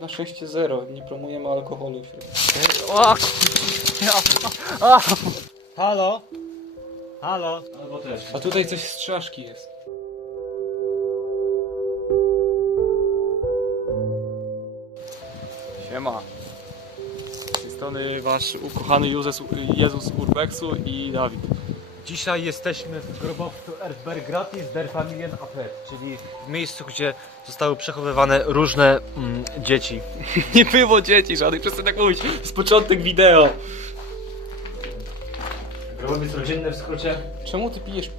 na szczęście zero. Nie promujemy alkoholu wśród. O, o. Halo? Halo? Albo też. A tutaj coś z czaszki jest. Siema. Z tej strony wasz ukochany Jezus, Jezus Urbexu i Dawid. Dzisiaj jesteśmy w grobowcu Erzberg Gratis der Familien Apet, czyli w miejscu, gdzie zostały przechowywane różne mm, dzieci. Nie było dzieci żadnych, przestań tak mówić. Z początek wideo. Grobowiec rodzinny w skrócie. Czemu ty pijesz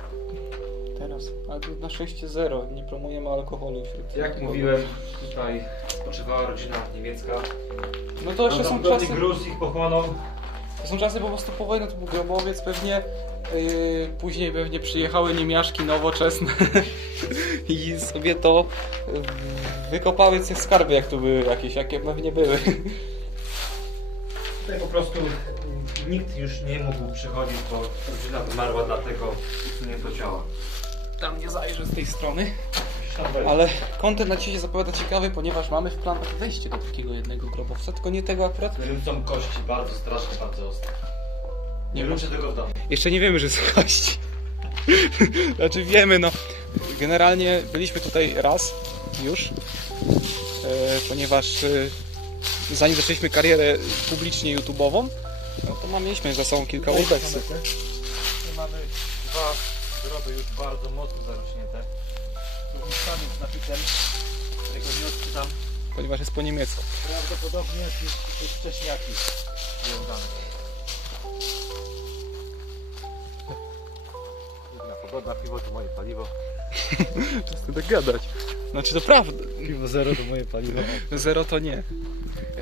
teraz? Ale tu na szczęście zero. Nie promujemy alkoholu wśród. Jak mówiłem, tutaj spoczywała rodzina niemiecka. No to jeszcze są czasy. gruz ich pochłonął. To są czasy po prostu po wojnie, to był grobowiec pewnie. Yy, później pewnie przyjechały niemiaszki nowoczesne i sobie to wykopały te skarby, jak tu były jakieś, jakie pewnie były. Tutaj po prostu nikt już nie mógł przychodzić, bo rodzina wymarła, dlatego usunięto ciała. Tam nie zajrzę z tej strony. Ale kontent na dzisiaj zapowiada ciekawy, ponieważ mamy w planach wejście do takiego jednego grobowca, tylko nie tego akurat. w którym są kości bardzo straszne, bardzo ostre. Nie Nie róbcie tego w domu. Jeszcze nie wiemy, że są kości. znaczy wiemy, no. Generalnie byliśmy tutaj raz już, e, ponieważ e, zanim zaczęliśmy karierę publicznie YouTube'ową, no to mam, mieliśmy za sobą kilka urbexów. Mamy dwa groby już bardzo mocno zarośnięte. Tu miejscami z napisem, którego nie odczytam. Ponieważ jest po niemiecku. Prawdopodobnie jakieś wcześniaki nieudane. Inna pogoda, piwo to moje paliwo. Chcę tak gadać. Znaczy to prawda. Piwo zero to moje paliwo. Zero to nie.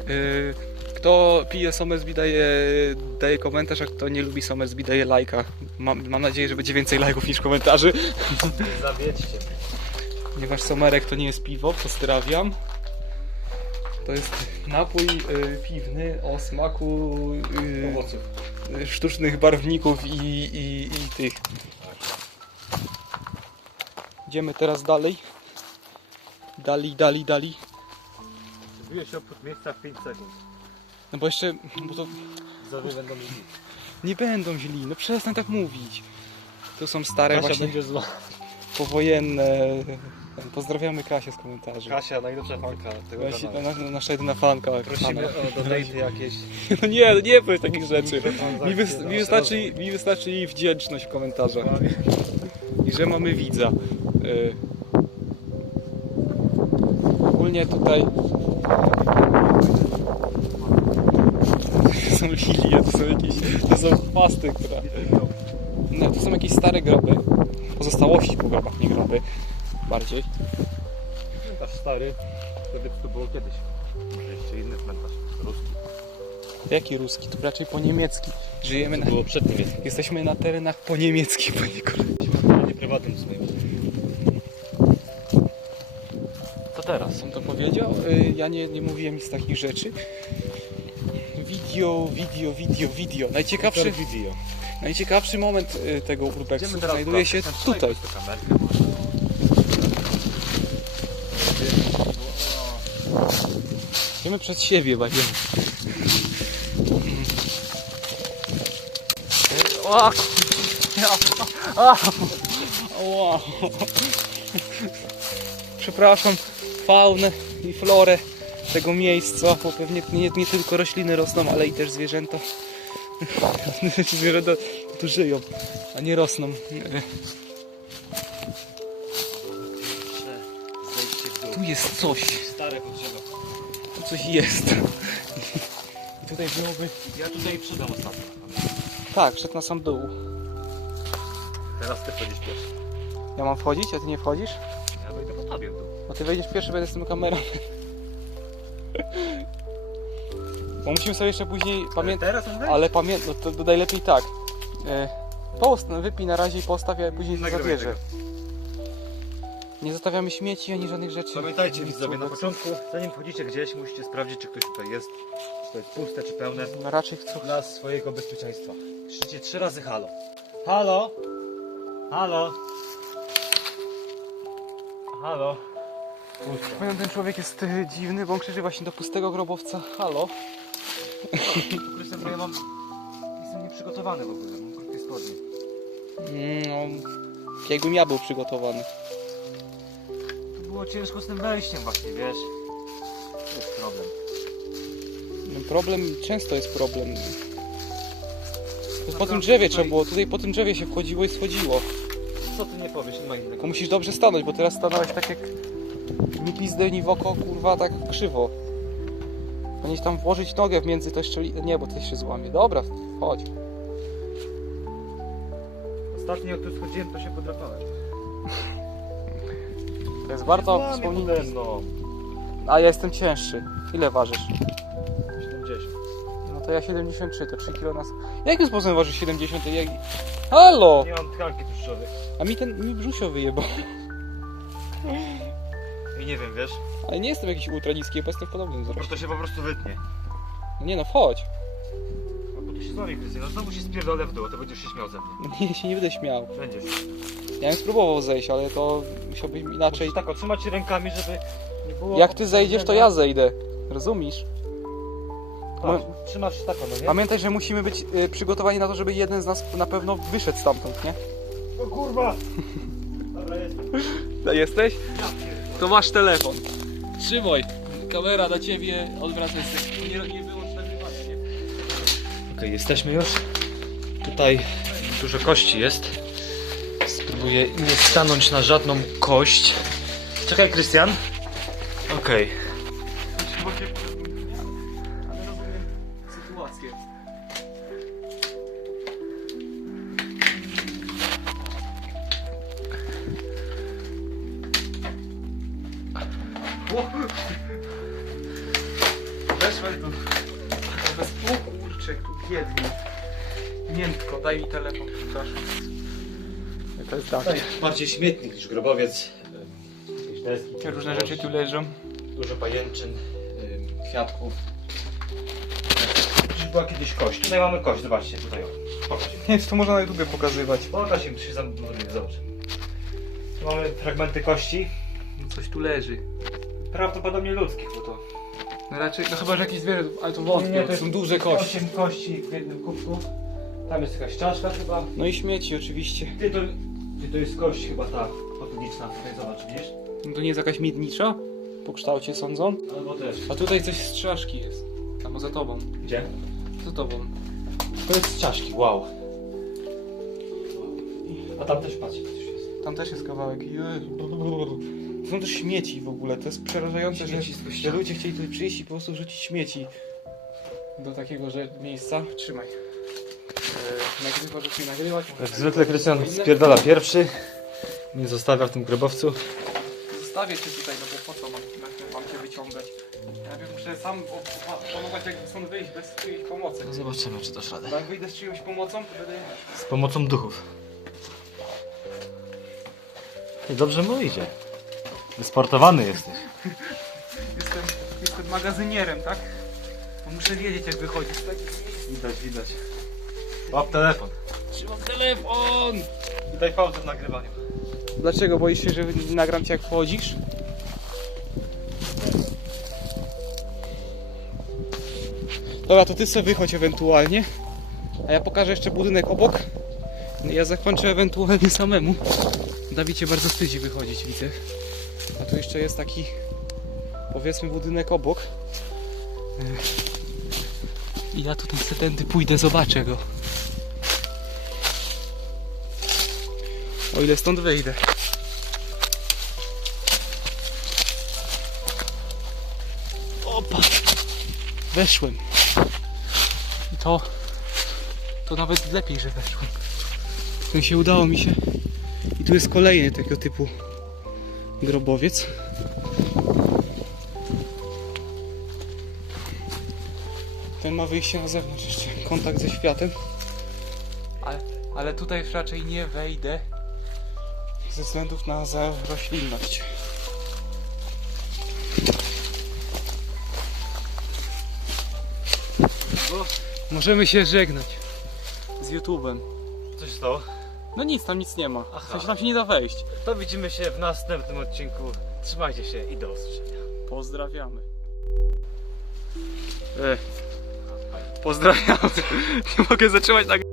Yy, Kto pije Somersby daje, daje komentarz, a kto nie lubi Somersby daje lajka. Mam, mam nadzieję, że będzie więcej lajków niż komentarzy. Zawiedźcie. Ponieważ somerek to nie jest piwo, pozdrawiam. To jest napój y, piwny o smaku y, Owoców. y, sztucznych barwników i, i, i tych. Idziemy teraz dalej. Dali, dali, dali. Się oprócz miejsca w 5 sekund. No bo jeszcze, bo to Widzowie będą mówić. nie będą źli, no przestań tak mówić. To są stare Kasia właśnie będzie zła. powojenne. Pozdrawiamy Kasię z komentarzy. Kasia, najlepsza fanka tego Właśnie, kanału. na, na, nasza jedyna fanka. Prosimy o donaty jakieś. No nie, no nie powiedz takich rzeczy. Mi, wys, mi, wystarczy, mi wystarczy jej wdzięczność w komentarzach. I że mamy widza. Y... Ogólnie tutaj to są lilie, to są jakieś, to są chwasty, które... No, to są jakieś stare groby. Pozostałości po grobach, nie groby. Bardziej. Cmentarz stary. Wtedy to było kiedyś. Może jeszcze inny cmentarz. Ruski. Jaki ruski? Tu raczej po niemiecki. Żyjemy na... Było przed tym Jesteśmy na terenach po niemieckich, panie kolego. Nie prywatnym swoim. Co teraz? On to powiedział? Y, Ja nie, nie mówiłem nic z takich rzeczy. Video, video, video, video. Najciekawszy, video. najciekawszy moment y, tego urbexu znajduje się tutaj. Idziemy przed siebie, bawiemy. O, o. Wow. Przepraszam faunę i florę tego miejsca, bo pewnie nie, nie tylko rośliny rosną, ale i też zwierzęta. Zwierzęta tu żyją, a nie rosną. Tu jest coś, Stare tu coś jest. I tutaj byłoby... Ja tutaj przydam ostatnio. Tak, szedł na sam dół. Teraz ty wchodzisz pierwszy. Ja mam wchodzić, a ty nie wchodzisz? Ja wejdę po tobie tu. A ty wejdziesz pierwszy, będę z tym kamerą. Bo musimy sobie jeszcze później pamiętać. Teraz już Ale pamiętaj, no to dodaj lepiej tak. E, post, no wypij na razie i postaw, a później się Nagrywaj zabierze. Nie zostawiamy śmieci ani żadnych rzeczy. Pamiętajcie Nic widzowie, na początku, zanim wchodzicie gdzieś, musicie sprawdzić, czy ktoś tutaj jest. Czy to jest puste, czy pełne. No raczej co. Dla swojego bezpieczeństwa. Krzyczcie trzy razy halo. Halo? Halo? Halo? Powiem, ten człowiek jest y, dziwny, bo on krzyczy właśnie do pustego grobowca. Halo? Krystian, ja mam... Jestem nieprzygotowany w ogóle, mam krótkie spodnie. No, jakbym ja był przygotowany. To było ciężko z tym wejściem właśnie, wiesz? To jest problem. No, Problem, często jest problem. Po tym drzewie trzeba było, tutaj po tym drzewie się wchodziło i schodziło. Co ty nie powiesz, nie ma innego. Tylko musisz dobrze stanąć, bo teraz stanąłeś tak jak ni pizdę, ni w oko, kurwa, tak krzywo. Powinieneś tam włożyć nogę w między te szczeli... Nie, bo to się złamie. Dobra, chodź. Ostatni jak tu schodziłem, to się podrapałem. To jest warto Złamie wspomnieć. no. A ja jestem cięższy. Ile ważysz? 70. No to ja 73, to 3 kg nas. Jakim sposobem ważysz 70? Jak... Halo! Nie mam tkanki tłuszczowej. A mi ten mi brzusio wyjebał. I nie wiem, wiesz? Ale nie jestem jakiś ultra niski, bo jestem w podobnym Po wzroście. prostu się po prostu wytnie. Nie no, wchodź. No bo tu się złamie, Krystian. No znowu się spierdolę w dół, a to będziesz się śmiał ze mnie. No Nie, ja się nie będę śmiał. Będziesz. Ja bym spróbował zejść, ale to musiałbym inaczej. Musisz tak otrzymać rękami, żeby nie było... Jak ty zejdziesz, to ja zejdę. Rozumiesz? Patrz, trzymasz się tak, no nie? Pamiętaj, że musimy być y, przygotowani na to, żeby jeden z nas na pewno wyszedł stamtąd, nie? O kurwa! Dobra, jestem. Jesteś? To masz telefon. Trzymaj. Kamera na ciebie, odwracaj się. Nie, nie wyłącz nagrywania, nie? Okej, jesteśmy już. Tutaj dużo kości jest. Spróbuję nie stanąć na żadną kość. Czekaj, Krystian. Okej. Biednie. Miętko, daj mi telefon, przepraszam. To jest Tutaj bardziej śmietnik niż grobowiec. Jakieś deski. Różne rzeczy tu leżą. Dużo pajęczyn, kwiatków. Przecież była kiedyś kość. Tutaj mamy kość, zobaczcie, tutaj. Pokaż. Nie, to można na YouTube pokazywać. Pokaż im, się zamknął, zobacz. Tu mamy fragmenty kości. Coś tu leży. Prawdopodobnie ludzkich, bo to... No raczej, no chyba, że jakieś zwierzę, ale to wątpię, to są duże kości. Osiem kości w jednym kubku. Tam jest jakaś czaszka chyba. No i śmieci oczywiście. Ty to, ty to jest kość chyba ta potuniczna. Tutaj zobacz, widzisz? No to nie jest jakaś miednicza? Po kształcie sądzą? Albo też. A tutaj coś z czaszki jest. Tam za tobą. Gdzie? Za tobą. To jest z czaszki, wow. A tam też patrz, coś jest. Tam też jest kawałek. Jezu. To są też śmieci w ogóle. To jest przerażające, że, że ludzie chcieli tutaj przyjść i po prostu wrzucić śmieci do takiego że miejsca. Trzymaj. Eee, nagrywa, że nie nagrywać. Jak zwykle Krystian spierdala pierwszy. Nie zostawia w tym grobowcu. Zostawię cię tutaj, no bo po co mam, mam, cię wyciągać? Ja najpierw muszę sam opanować jak stąd wyjść bez czyjejś pomocy. No zobaczymy, czy dasz radę. Bo jak wyjdę z czyjąś pomocą, to będę... Z pomocą duchów. I dobrze mu idzie. Wysportowany jesteś. Jestem, jestem magazynierem, tak? Bo muszę wiedzieć jak wychodzić z takich miejsc. Widać, widać. Łap telefon. Trzymam telefon! I daj pauzę w nagrywaniu. Dlaczego? Boisz się, że nagram cię jak wchodzisz? Dobra, to ty sobie wychodź ewentualnie. A ja pokażę jeszcze budynek obok. Ja zakończę ewentualnie samemu. Dawid cię bardzo wstydzi wychodzić, widzę. A tu jeszcze jest taki, powiedzmy, budynek obok. Ech. I ja tutaj sobie tędy pójdę, zobaczę go. O ile stąd wyjdę. Opa! Weszłem. I to... To nawet lepiej, że weszłem. W sensie udało mi się. I tu jest kolejny tego typu grobowiec. Ten ma wyjście na zewnątrz jeszcze. Kontakt ze światem. Ale, ale tutaj już raczej nie wejdę ze względów na roślinność. Możemy się żegnać z YouTube'em. Co się stało? No nic, tam nic nie ma. Aha. W sensie tam się nie da wejść. To widzimy się w następnym odcinku. Trzymajcie się i do usłyszenia. Pozdrawiamy. E, pozdrawiam. Nie mogę zatrzymać tak.